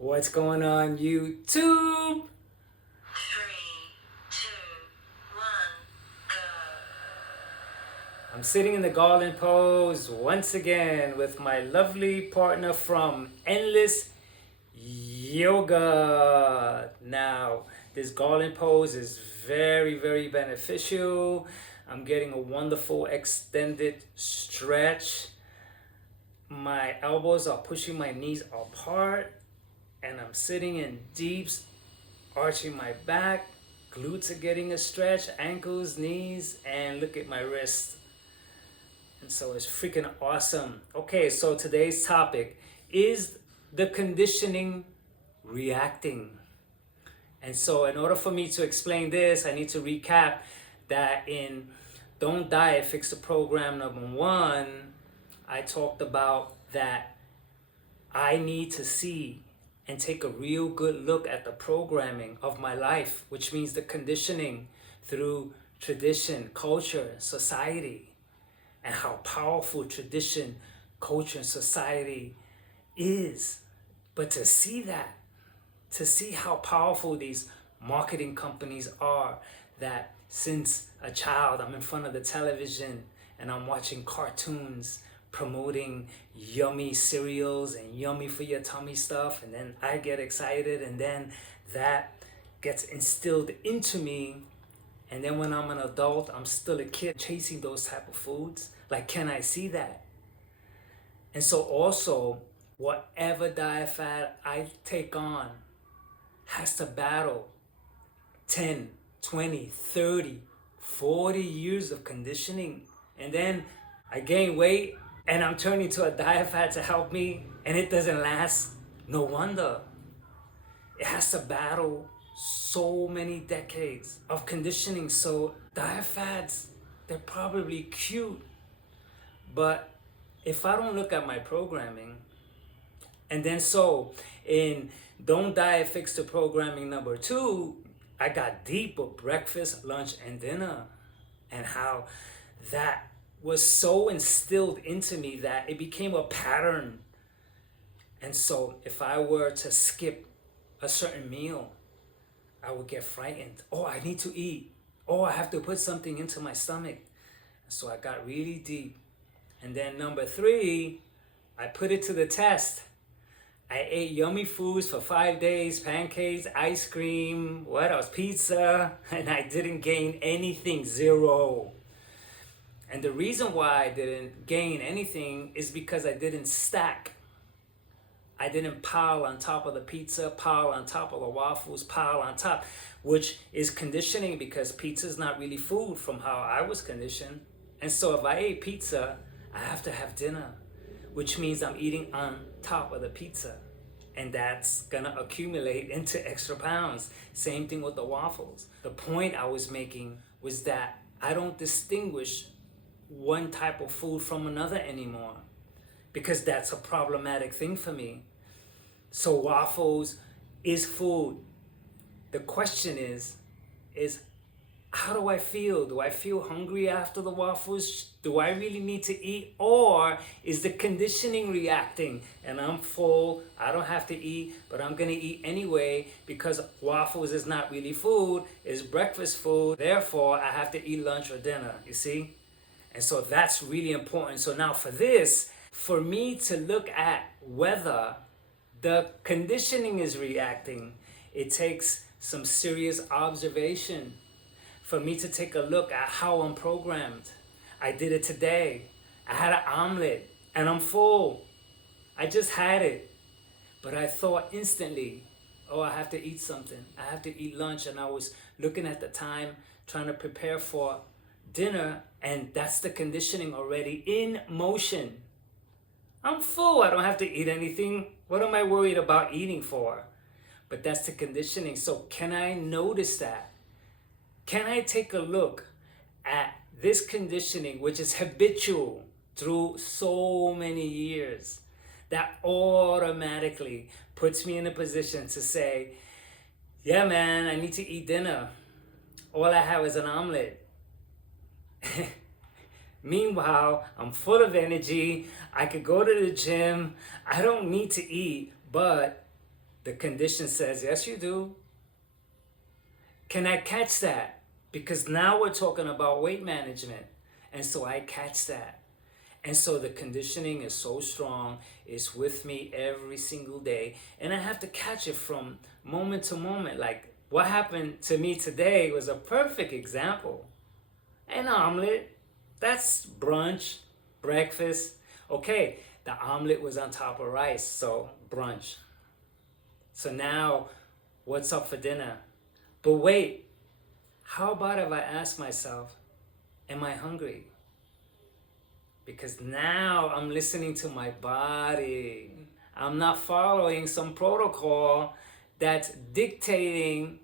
What's going on, YouTube? Three, two, one, go. I'm sitting in the golden pose once again with my lovely partner from Endless Yoga. Now, this golden pose is very beneficial. I'm getting a wonderful extended stretch. My elbows are pushing my knees apart, and I'm sitting in deep, arching my back. Glutes are getting a stretch, ankles, knees, and look at my wrist. And so it's freaking awesome. Okay, so today's topic is the conditioning reacting. And so, in order for me to explain this, I need to recap that in Don't Diet, Fix the Program #1, I talked about that I need to see and take a real good look at the programming of my life, which means the conditioning through tradition, culture, society, and how powerful tradition, culture, and society is. But to see that, to see how powerful these marketing companies are, that since a child I'm in front of the television and I'm watching cartoons promoting yummy cereals and yummy for your tummy stuff, and then I get excited, and then that gets instilled into me, and then when I'm an adult I'm still a kid chasing those type of foods. Like, can I see that? And so also, whatever diet fad I take on has to battle 10, 20, 30, 40 years of conditioning. And then I gain weight and I'm turning to a diet fad to help me, and it doesn't last. No wonder. It has to battle so many decades of conditioning. So diet fads, they're probably cute, but if I don't look at my programming, and then so in Don't Diet, Fix the Programming #2, I got deep with breakfast, lunch, and dinner, and how that was so instilled into me that it became a pattern. And so if I were to skip a certain meal, I would get frightened. Oh, I need to eat. Oh, I have to put something into my stomach. And so I got really deep. And then #3, I put it to the test. I ate yummy foods for 5 days, pancakes, ice cream, what else? Pizza, and I didn't gain anything, zero. And the reason why I didn't gain anything is because I didn't stack. I didn't pile on top of the pizza, pile on top of the waffles, pile on top, which is conditioning, because pizza is not really food from how I was conditioned. And so if I ate pizza, I have to have dinner, which means I'm eating on top of the pizza. And that's gonna accumulate into extra pounds. Same thing with the waffles. The point I was making was that I don't distinguish one type of food from another anymore, because that's a problematic thing for me. So waffles is food. The question is how do I feel? Do I feel hungry after the waffles? Do I really need to eat? Or is the conditioning reacting and I'm full, I don't have to eat, but I'm gonna eat anyway because waffles is not really food, it's breakfast food. Therefore, I have to eat lunch or dinner, you see? And so that's really important. So now for this, for me to look at whether the conditioning is reacting, it takes some serious observation for me to take a look at how I'm programmed. I did it today. I had an omelet and I'm full. I just had it. But I thought instantly, oh, I have to eat something. I have to eat lunch. And I was looking at the time, trying to prepare for dinner, and that's the conditioning already in motion. I'm full. I don't have to eat anything. What am I worried about eating for? But that's the conditioning. So can I notice that? Can I take a look at this conditioning, which is habitual through so many years, that automatically puts me in a position to say, yeah, man, I need to eat dinner. All I have is an omelet. Meanwhile, I'm full of energy. I could go to the gym. I don't need to eat, but The condition says, yes, you do. Can I catch that? Because now we're talking about weight management. And so I catch that. And so the conditioning is so strong, it's with me every single day. And I have to catch it from moment to moment. Like what happened to me today was a perfect example. An omelet, that's brunch, breakfast. Okay, the omelet was on top of rice, so brunch. So now, what's up for dinner? But wait, how about if I ask myself, am I hungry? Because now I'm listening to my body. I'm not following some protocol that's dictating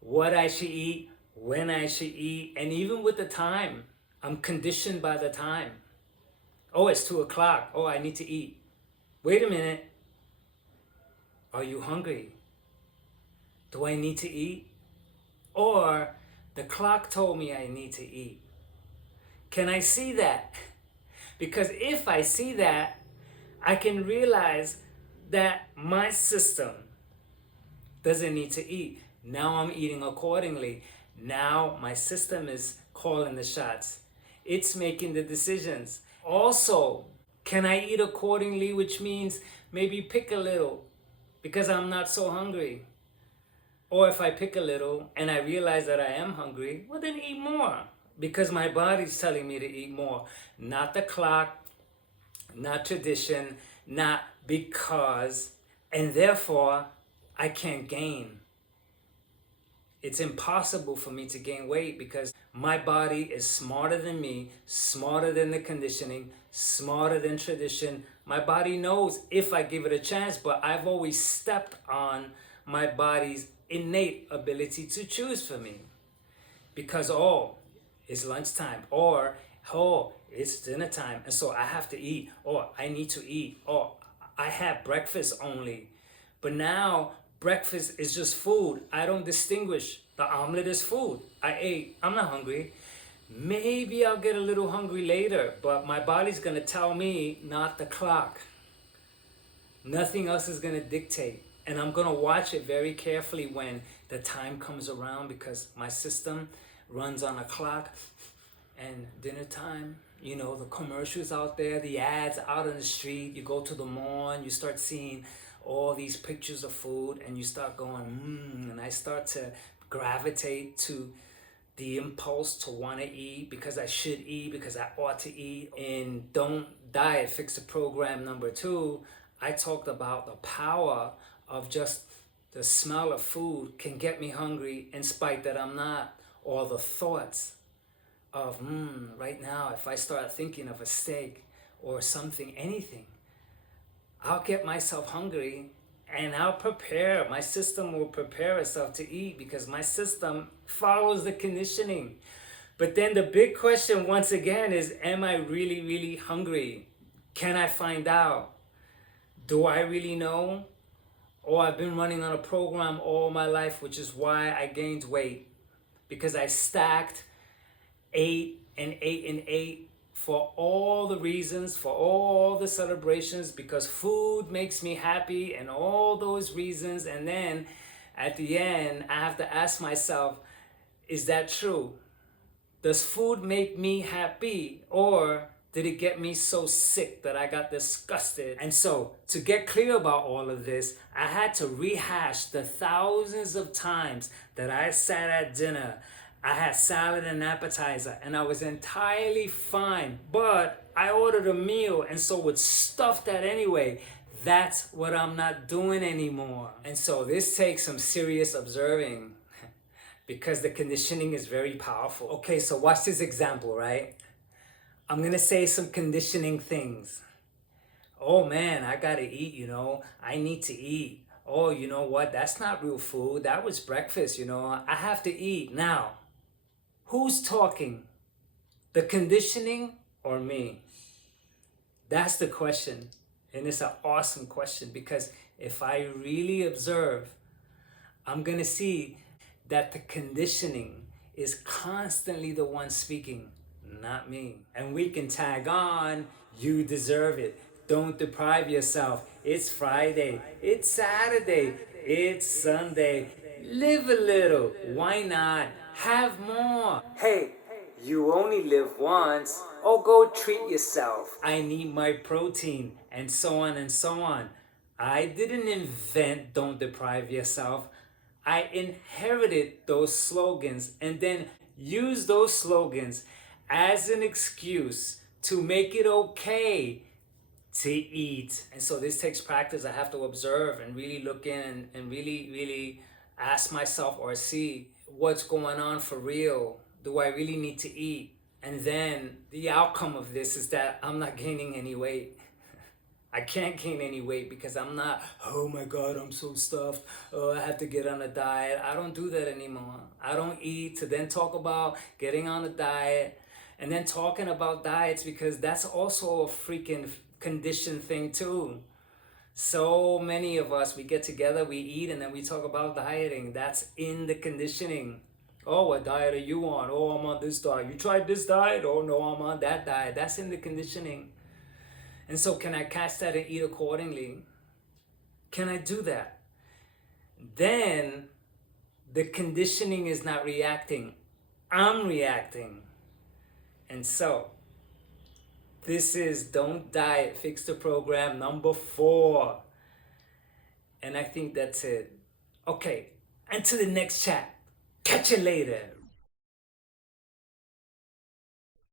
what I should eat, when I should eat, and even with the time. I'm conditioned by the time. Oh, it's 2 o'clock. Oh, I need to eat. Wait a minute. Are you hungry? Do I need to eat? Or the clock told me I need to eat. Can I see that? Because if I see that, I can realize that my system doesn't need to eat. Now I'm eating accordingly. Now my system is calling the shots. It's making the decisions. Also, can I eat accordingly, which means maybe pick a little because I'm not so hungry. Or if I pick a little and I realize that I am hungry, well then eat more because my body's telling me to eat more. Not the clock, not tradition, not because, and therefore I can't gain. It's impossible for me to gain weight because my body is smarter than me, smarter than the conditioning, smarter than tradition. My body knows if I give it a chance, but I've always stepped on my body's innate ability to choose for me. Because, oh, it's lunchtime, or, oh, it's dinner time, and so I have to eat, or I need to eat, or I had breakfast only. But now breakfast is just food. I don't distinguish. The omelet is food. I ate. I'm not hungry. Maybe I'll get a little hungry later, but my body's going to tell me, not the clock. Nothing else is going to dictate. And I'm going to watch it very carefully when the time comes around because my system runs on a clock. And dinner time, you know, the commercials out there, the ads out on the street, you go to the mall and you start seeing all these pictures of food and you start going, and I start to gravitate to the impulse to want to eat because I should eat, because I ought to eat. In Don't Diet, Fix the Program #2, I talked about the power of just the smell of food can get me hungry in spite that I'm not, or the thoughts of, right now, if I start thinking of a steak or something, anything, I'll get myself hungry and I'll prepare. My system will prepare itself to eat because my system follows the conditioning. But then the big question once again is, am I really, really hungry? Can I find out? Do I really know? Or I've been running on a program all my life, which is why I gained weight. Because I stacked 8 and 8 and 8 for all the reasons, for all the celebrations, because food makes me happy and all those reasons. And then at the end, I have to ask myself, is that true? Does food make me happy, or did it get me so sick that I got disgusted? And so to get clear about all of this, I had to rehash the thousands of times that I sat at dinner. I had salad and appetizer and I was entirely fine, but I ordered a meal and so would stuff that anyway. That's what I'm not doing anymore. And so this takes some serious observing because the conditioning is very powerful. Okay, so watch this example, right? I'm gonna say some conditioning things. Oh man, I gotta eat, I need to eat. Oh, you know what? That's not real food. That was breakfast, I have to eat. Now, who's talking? The conditioning or me? That's the question. And it's an awesome question because if I really observe, I'm going to see that the conditioning is constantly the one speaking, not me. And we can tag on, you deserve it. Don't deprive yourself. It's Friday. It's Saturday. It's Sunday. Live a little. Why not? Have more. Hey, you only live once. Oh, go treat yourself. I need my protein, and so on and so on. I didn't invent don't deprive yourself. I inherited those slogans and then used those slogans as an excuse to make it okay to eat. And so this takes practice. I have to observe and really look in and really ask myself or see what's going on for real. Do I really need to eat? And then the outcome of this is that I'm not gaining any weight. I can't gain any weight because I'm not, oh my God, I'm so stuffed. Oh, I have to get on a diet. I don't do that anymore. I don't eat to then talk about getting on a diet and then talking about diets, because that's also a freaking conditioned thing too. So many of us, we get together, we eat, and then we talk about dieting. That's in the conditioning. Oh, what diet are you on? Oh, I'm on this diet. You tried this diet? Oh, no, I'm on that diet. That's in the conditioning. And so can I catch that and eat accordingly? Can I do that? Then the conditioning is not reacting. I'm reacting. And so this is Don't Diet, Fix the Program number 4. And I think that's it. Okay, until the next chat. Catch you later.